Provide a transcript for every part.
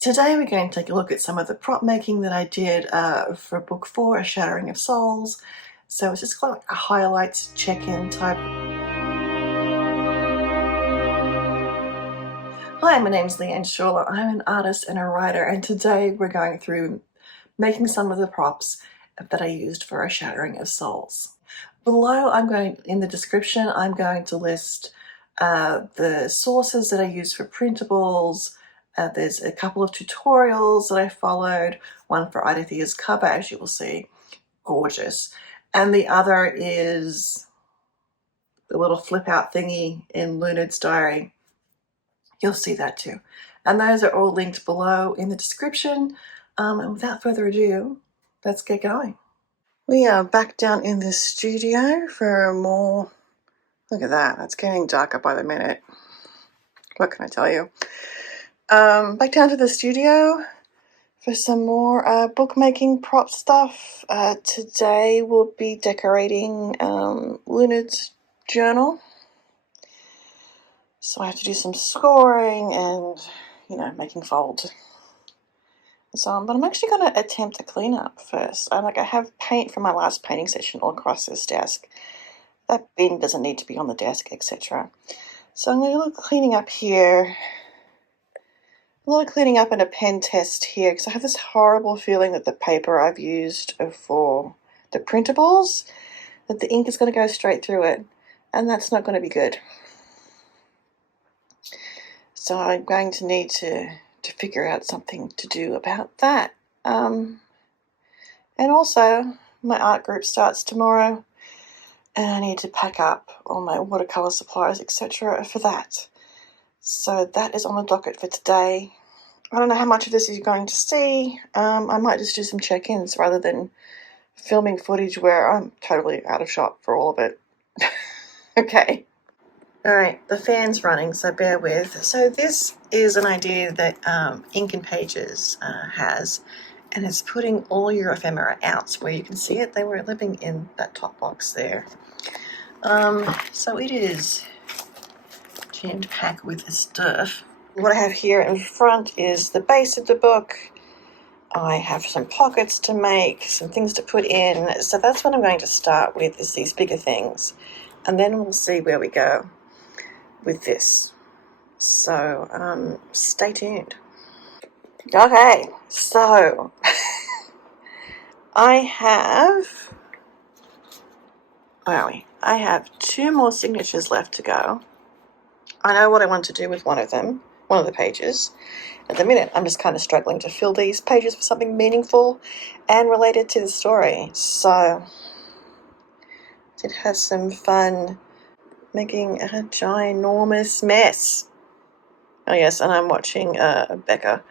Today we're going to take a look at some of the prop making that I did for book 4, A Shattering of Souls. So it's just like a highlights check-in type. Hi, my name's Leanne Schuler. I'm an artist and a writer, and today we're going through making some of the props that I used for A Shattering of Souls. Below, in the description, I'm going to list the sources that I use for printables. There's a couple of tutorials that I followed, one for Authortubers cover, as you will see, gorgeous. And the other is the little flip out thingy in Lunard's diary. You'll see that too. And those are all linked below in the description. And without further ado, let's get going. We are back down in the studio for more. Look at that, it's getting darker by the minute. What can I tell you? Back down to the studio for some more bookmaking prop stuff. Today we'll be decorating Lunard's journal. So I have to do some scoring and, making folds. So, but I'm actually going to attempt a cleanup first. I have paint from my last painting session all across this desk. That bin doesn't need to be on the desk, etc. So I'm going to do a little cleaning up here. A lot of cleaning up and a pen test here because I have this horrible feeling that the paper I've used for the printables, that the ink is going to go straight through it, and that's not going to be good. So I'm going to need to figure out something to do about that. And also, my art group starts tomorrow, and I need to pack up all my watercolour supplies, etc. for that. So that is on the docket for today. I don't know how much of this you're going to see. I might just do some check-ins rather than filming footage where I'm totally out of shot for all of it. Okay. Alright, the fan's running, so bear with. So this is an idea that Ink and Pages has, and it's putting all your ephemera out where you can see it. They were living in that top box there. So it is jam-packed with this stuff. What I have here in front is the base of the book. I have some pockets to make, some things to put in. So that's what I'm going to start with, is these bigger things. And then we'll see where we go with this. So stay tuned. Okay, so I have, where are we? I have 2 more signatures left to go. I know what I want to do with one of them, one of the pages. At the minute, I'm just kind of struggling to fill these pages with something meaningful and related to the story. So I did have some fun making a ginormous mess. Oh yes, and I'm watching Becca,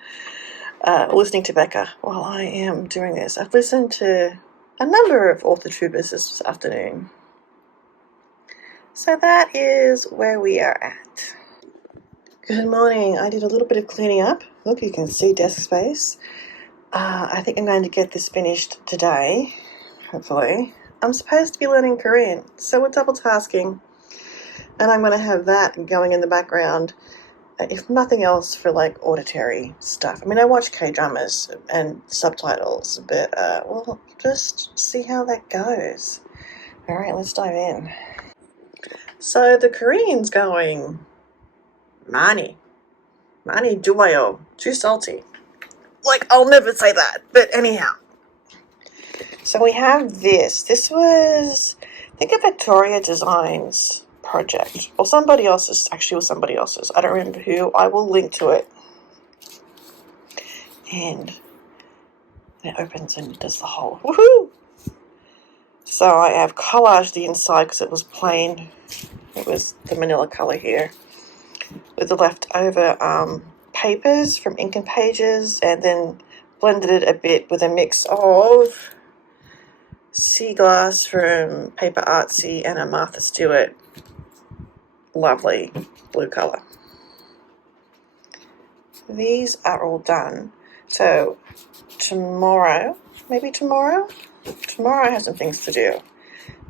listening to Becca while I am doing this. I've listened to a number of Authortubers this afternoon. So that is where we are at. Good morning. I did a little bit of cleaning up. Look, you can see desk space. I think I'm going to get this finished today, hopefully. I'm supposed to be learning Corinne, so we're double tasking. And I'm going to have that going in the background, if nothing else, for like auditory stuff. I mean, I watch K-dramas and subtitles, but we'll just see how that goes. All right, let's dive in. So the Korean's going, Mani 좋아요, too salty. Like, I'll never say that, but anyhow. So we have this. This was, I think, a Victoria Designs project, or somebody else's. Actually, it was somebody else's. I don't remember who. I will link to it. And it opens and does the whole woohoo. So I have collaged the inside because it was plain. It was the manila color here, with the leftover papers from Ink and Pages, and then blended it a bit with a mix of sea glass from Paper Artsy and a Martha Stewart lovely blue color. These are all done. So tomorrow I have some things to do.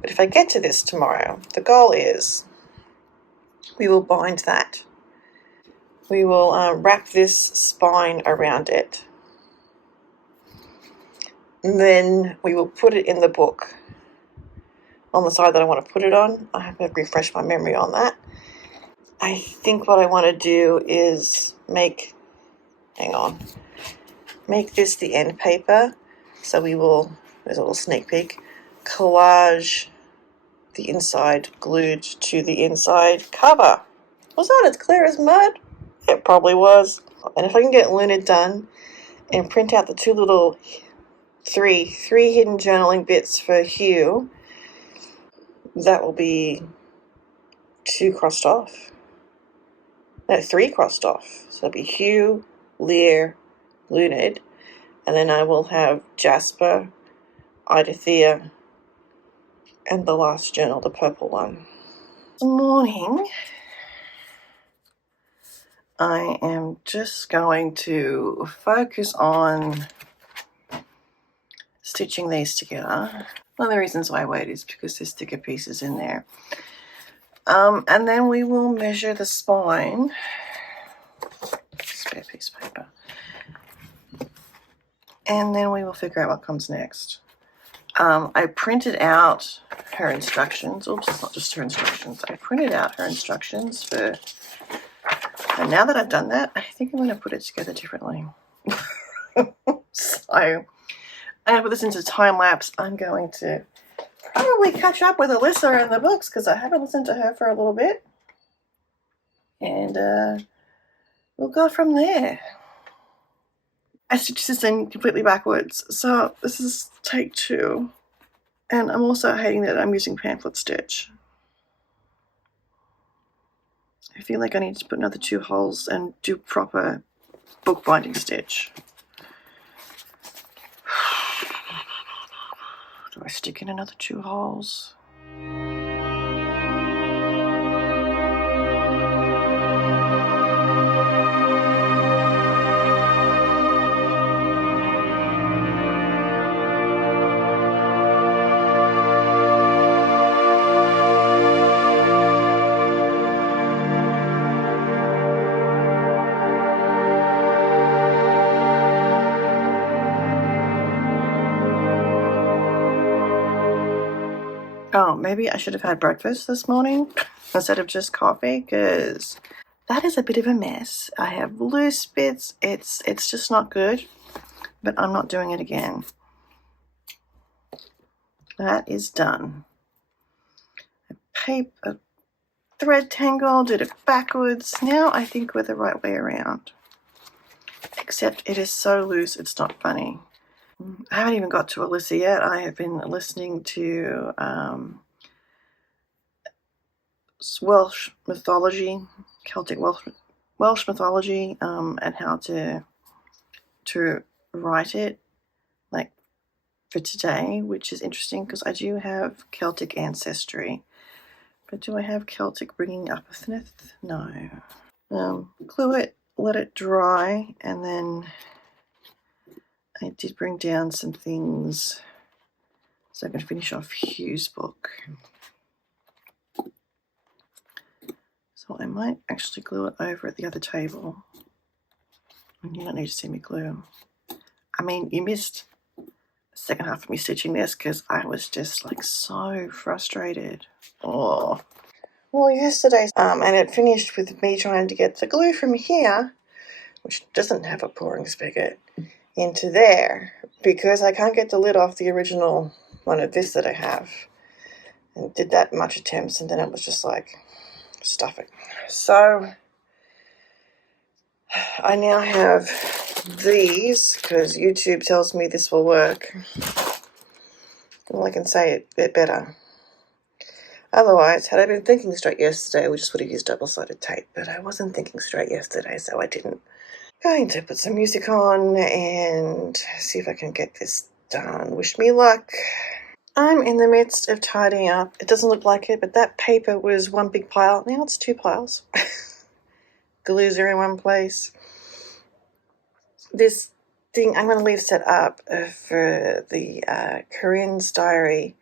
But if I get to this tomorrow, the goal is we will bind that we will wrap this spine around it. And then we will put it in the book on the side that I want to put it on. I have to refresh my memory on that. I think what I want to do is make this the end paper. So we will, there's a little sneak peek, collage the inside glued to the inside cover. Was that as clear as mud? It probably was. And if I can get Luna done and print out the two little three hidden journaling bits for Hugh, that will be 2 crossed off. No, 3 crossed off. So it'll be Hugh, Lear, Lunid, and then I will have Jasper, Idathea, and the last journal, the purple one. This morning, I am just going to focus on stitching these together. One of the reasons why I wait is because there's thicker pieces in there. And then we will measure the spine. Spare piece of paper. And then we will figure out what comes next. I printed out her instructions. Oops, it's not just her instructions. I printed out her instructions for... And now that I've done that, I think I'm going to put it together differently. So, I'm going to put this into time lapse. I'm going to probably catch up with Alyssa in the books because I haven't listened to her for a little bit. And we'll go from there. I stitched this in completely backwards, so this is take 2. And I'm also hating that I'm using pamphlet stitch. I feel like I need to put another 2 holes and do proper bookbinding stitch. Do I stick in another 2 holes? Oh, maybe I should have had breakfast this morning instead of just coffee, because that is a bit of a mess. I have loose bits. It's just not good, but I'm not doing it again. That is done. A thread tangle, did it backwards. Now I think we're the right way around. Except it is so loose, it's not funny. I haven't even got to Alyssa yet. I have been listening to Welsh mythology, Celtic Welsh mythology, and how to write it, like for today, which is interesting because I do have Celtic ancestry. But do I have Celtic bringing up a Upperthnyth? No. Glue it, let it dry, and then I did bring down some things so I can finish off Hugh's book. So I might actually glue it over at the other table. And you don't need to see me glue. I mean, you missed the second half of me stitching this because I was just like so frustrated. Oh. Well, yesterday, and it finished with me trying to get the glue from here, which doesn't have a pouring spigot, into there because I can't get the lid off the original one of this that I have. And did that much attempts, and then it was just like, stuff it. So I now have these because YouTube tells me this will work. Well, I can say it a bit better. Otherwise, had I been thinking straight yesterday, we just would have used double-sided tape, but I wasn't thinking straight yesterday, so I didn't. Going to put some music on and see if I can get this done. Wish me luck. I'm in the midst of tidying up. It doesn't look like it, but that paper was one big pile. Now it's 2 piles. Glues are in one place. This thing I'm going to leave set up for the Corinne's diary.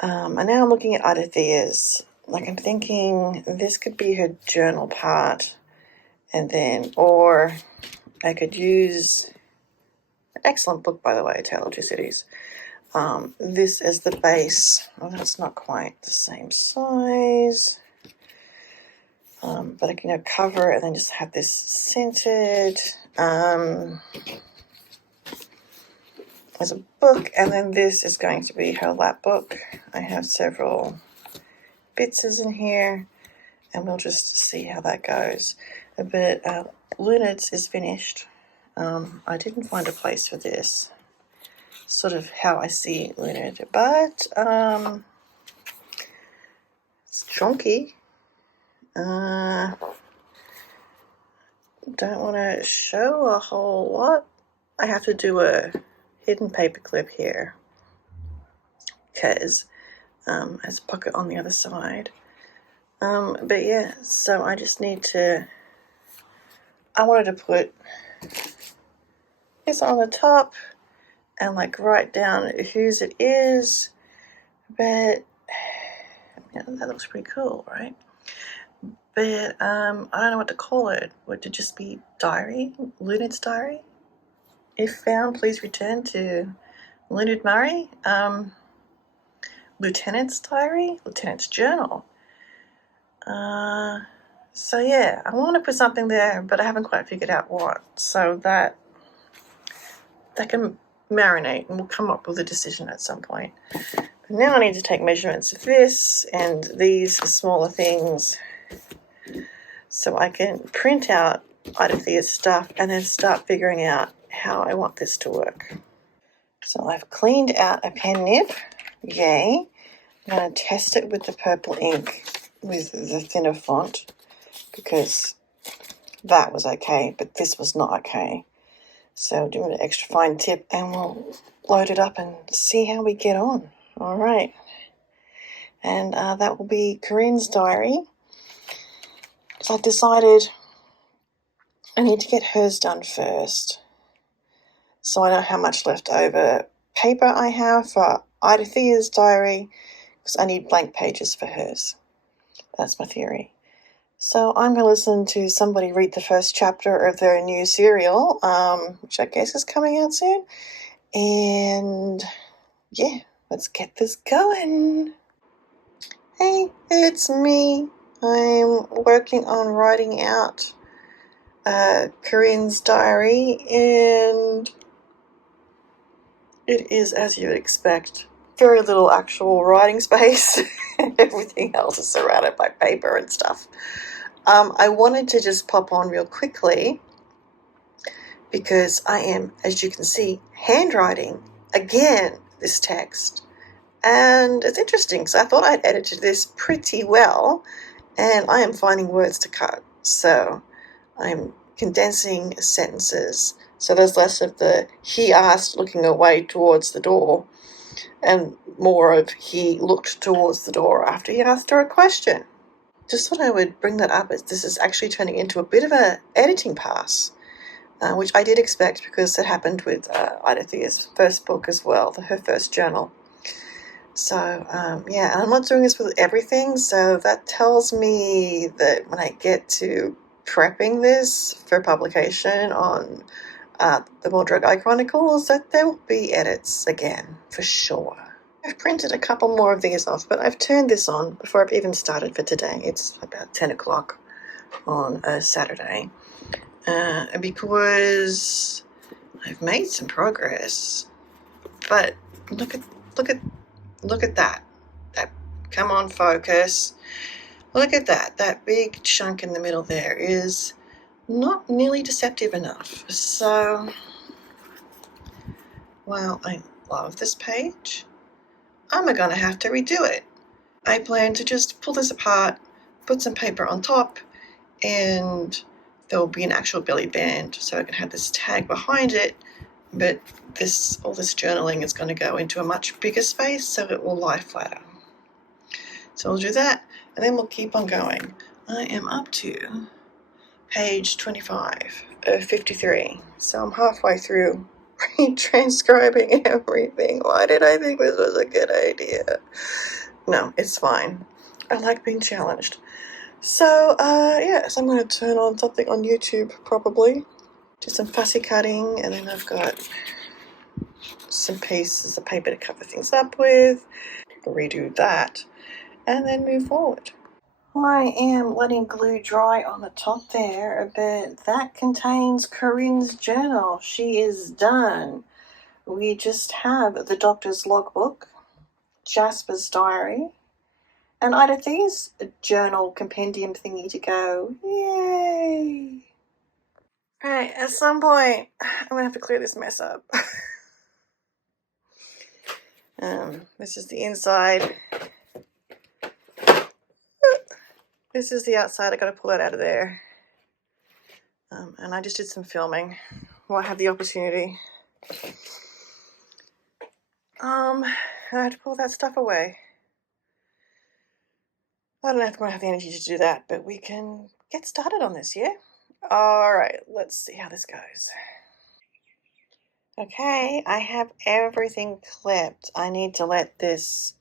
And now I'm looking at Idathea's. Like, I'm thinking this could be her journal part, And then, or I could use an excellent book, by the way, Tale of Two Cities. This as the base. Oh, that's not quite the same size. But I can go cover it and then just have this centered as a book. And then this is going to be her lap book. I have several bits in here, and we'll just see how that goes. But Lunards is finished. I didn't find a place for this. Sort of how I see Lunard, but it's chunky. Don't want to show a whole lot. I have to do a hidden paper clip here because there's a pocket on the other side. But yeah, so I just need to, I wanted to put this on the top and like write down whose it is, but yeah, that looks pretty cool, right? But I don't know what to call it. Would it just be diary? Lunard's diary? If found, please return to Lunard Murray. Lieutenant's diary? Lieutenant's journal. So yeah, I want to put something there, but I haven't quite figured out what. So that can marinate, and we'll come up with a decision at some point. But now I need to take measurements of this and these smaller things so I can print out Authortubers stuff and then start figuring out how I want this to work. So I've cleaned out a pen nib. Yay. I'm going to test it with the purple ink with the thinner font because that was okay, but this was not okay. So doing an extra fine tip and we'll load it up and see how we get on. All right. And that will be Corinne's diary. So I've decided I need to get hers done first. So I know how much leftover paper I have for Authortubers' diary because I need blank pages for hers. That's my theory. So I'm going to listen to somebody read the first chapter of their new serial, which I guess is coming out soon. And yeah, let's get this going. Hey, it's me. I'm working on writing out Corinne's diary, and it is, as you would expect, very little actual writing space. Everything else is surrounded by paper and stuff. I wanted to just pop on real quickly because I am, as you can see, handwriting again this text. And it's interesting because I thought I'd edited this pretty well, and I am finding words to cut. So I'm condensing sentences. So there's less of the he asked looking away towards the door and more of he looked towards the door after he asked her a question. Just thought I would bring that up as this is actually turning into a bit of an editing pass, which I did expect because it happened with Authortubers' first book as well, her first journal. So, yeah, and I'm not doing this with everything, so that tells me that when I get to prepping this for publication on the More Drug Eye Chronicles, that there will be edits again, for sure. I've printed a couple more of these off, but I've turned this on before I've even started for today. It's about 10 o'clock on a Saturday, because I've made some progress. But look at that. Come on, focus. Look at that. That big chunk in the middle there is not nearly deceptive enough. So, well, I love this page. I'm going to have to redo it. I plan to just pull this apart, put some paper on top, and there'll be an actual belly band so I can have this tag behind it, but all this journaling is going to go into a much bigger space so it will lie flatter. So we'll do that, and then we'll keep on going. I am up to page 25 of 53, so I'm halfway through transcribing everything. Why did I think this was a good idea? No, it's fine. I like being challenged. So, yes, I'm going to turn on something on YouTube, probably. Do some fussy cutting, and then I've got some pieces of paper to cover things up with. Redo that, and then move forward. I am letting glue dry on the top there, but that contains Corinne's journal. She is done. We just have the doctor's logbook, Jasper's diary, and Authortubers journal compendium thingy to go. Yay! Right, at some point, I'm going to have to clear this mess up. This is the inside. This is the outside. I got to pull that out of there. And I just did some filming while I had the opportunity. I had to pull that stuff away. I don't know if I'm going to have the energy to do that, but we can get started on this, yeah? All right, let's see how this goes. Okay, I have everything clipped. I need to let this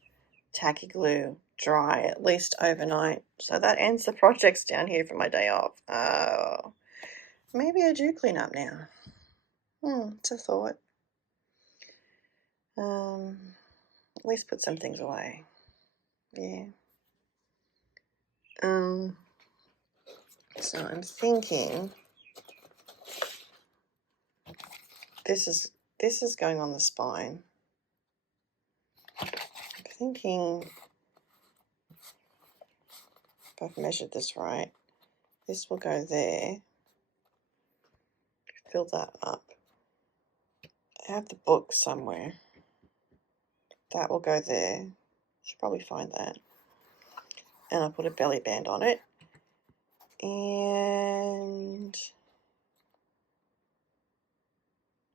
tacky glue dry at least overnight. So that ends the projects down here for my day off. Oh, maybe I do clean up now. It's a thought. At least put some things away. Yeah. So I'm thinking this is going on the spine. I'm thinking if I've measured this right, this will go there. Fill that up. I have the book somewhere. That will go there. Should probably find that. And I'll put a belly band on it. And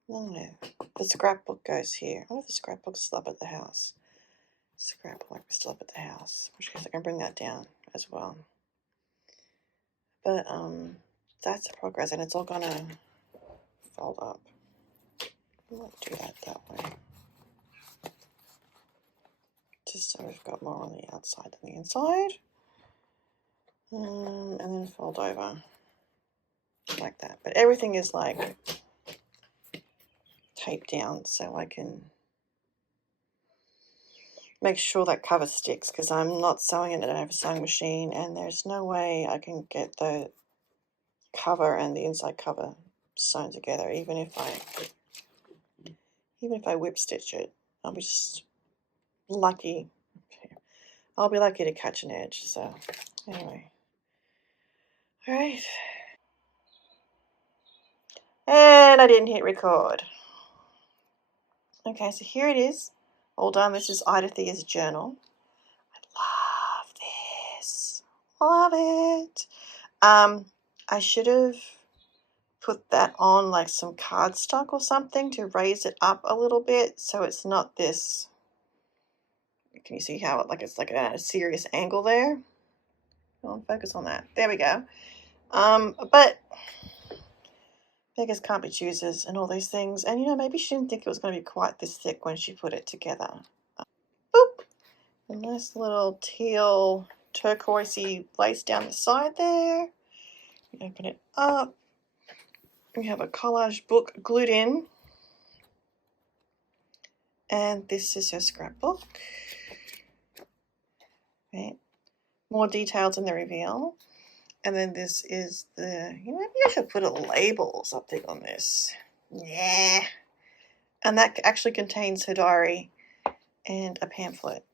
no, the scrapbook goes here. I wonder if the scrapbook's still up at the house. Scrapbook is still up at the house, which means I can bring that down as well. But that's the progress, and it's all gonna fold up. I might do that way, just so we've got more on the outside than the inside. And then fold over like that. But everything is like taped down so I can make sure that cover sticks, because I'm not sewing it. I don't have a sewing machine, and there's no way I can get the cover and the inside cover sewn together, even if I whip stitch it. I'll be just lucky. I'll be lucky to catch an edge. So anyway, all right. And I didn't hit record. Okay, so here it is, all done. This is Authortubers journal. I love this. Love it. I should have put that on like some cardstock or something to raise it up a little bit so it's not this. Can you see how it's like at a serious angle there? I'll focus on that. There we go. But beggars can't be choosers and all these things. And maybe she didn't think it was going to be quite this thick when she put it together. Boop. A nice little teal turquoisey lace down the side there. You open it up. We have a collage book glued in. And this is her scrapbook. Right. More details in the reveal. And then this is maybe I should put a label or something on this. Yeah. And that actually contains her diary and a pamphlet,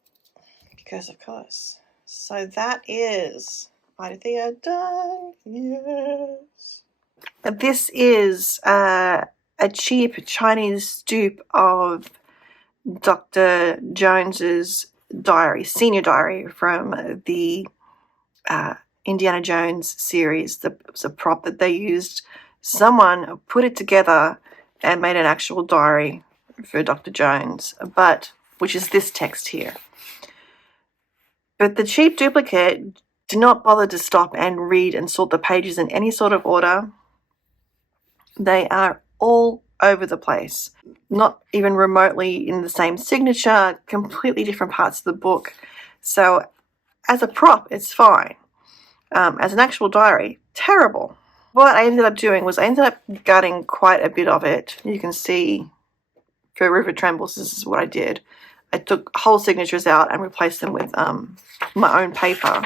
because of course. So that is Authortubers done. Yes. This is a cheap Chinese dupe of Dr. Jones's diary, senior diary from the Indiana Jones series. It was a prop that they used. Someone put it together and made an actual diary for Dr. Jones, which is this text here. But the cheap duplicate did not bother to stop and read and sort the pages in any sort of order. They are all over the place, not even remotely in the same signature, completely different parts of the book. So as a prop, it's fine. as an actual diary. Terrible. What I ended up doing was I ended up gutting quite a bit of it. You can see for River Trembles, this is what I did. I took whole signatures out and replaced them with my own paper.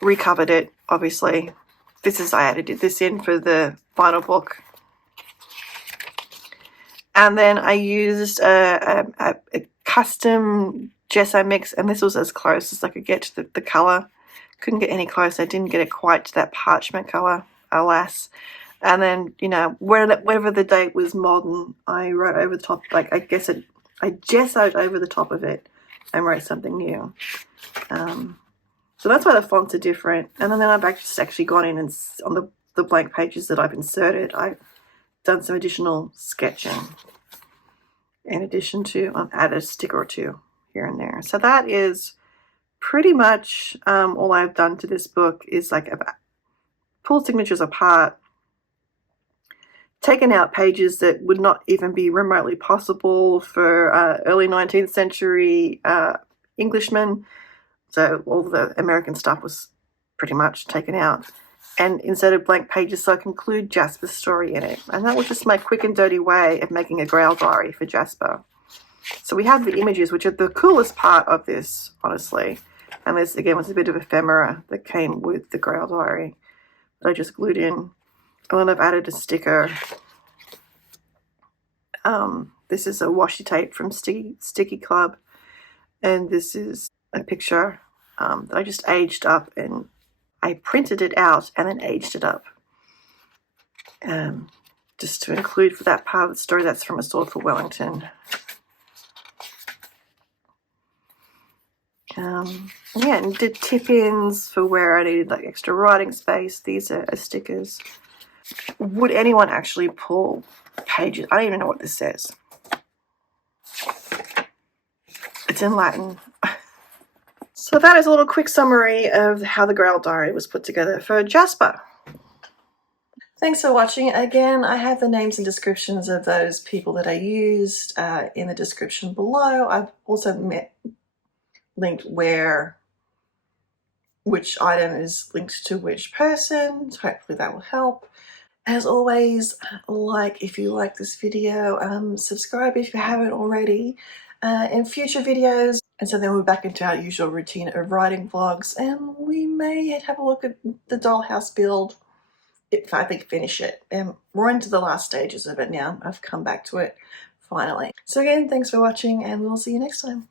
Recovered it, obviously. I added this in for the final book. And then I used a custom gesso mix, and this was as close as I could get to the colour. Couldn't get any closer. I didn't get it quite to that parchment colour, alas. And then, you know, wherever the date was modern, I wrote over the top, like I gessoed over the top of it and wrote something new. So that's why the fonts are different. And then I've actually gone in and on the blank pages that I've inserted, I've done some additional sketching in addition to added a sticker or two here and there. So that is pretty much all I've done to this book, is like pulled signatures apart, taken out pages that would not even be remotely possible for early 19th century Englishmen. So all the American stuff was pretty much taken out and inserted blank pages so I can include Jasper's story in it. And that was just my quick and dirty way of making a Grail diary for Jasper. So we have the images, which are the coolest part of this, honestly. And this, again, was a bit of ephemera that came with the Grail diary that I just glued in. And then I've added a sticker. This is a washi tape from Sticky Club. And this is a picture that I just aged up, and I printed it out and then aged it up. Just to include for that part of the story. That's from A Sword for Wellington. Yeah, and did tip-ins for where I needed like extra writing space. These are stickers. Would anyone actually pull pages? I don't even know what this says. It's in Latin. So that is a little quick summary of how the Grail diary was put together for Jasper. Thanks for watching. Again, I have the names and descriptions of those people that I used in the description below. I've also linked which item is linked to which person. So hopefully that will help. As always, like if you like this video, subscribe if you haven't already. In future videos, and so then we're back into our usual routine of writing vlogs, and we may have a look at the dollhouse build if I finish it. We're into the last stages of it now. I've come back to it finally. So again, thanks for watching, and we'll see you next time.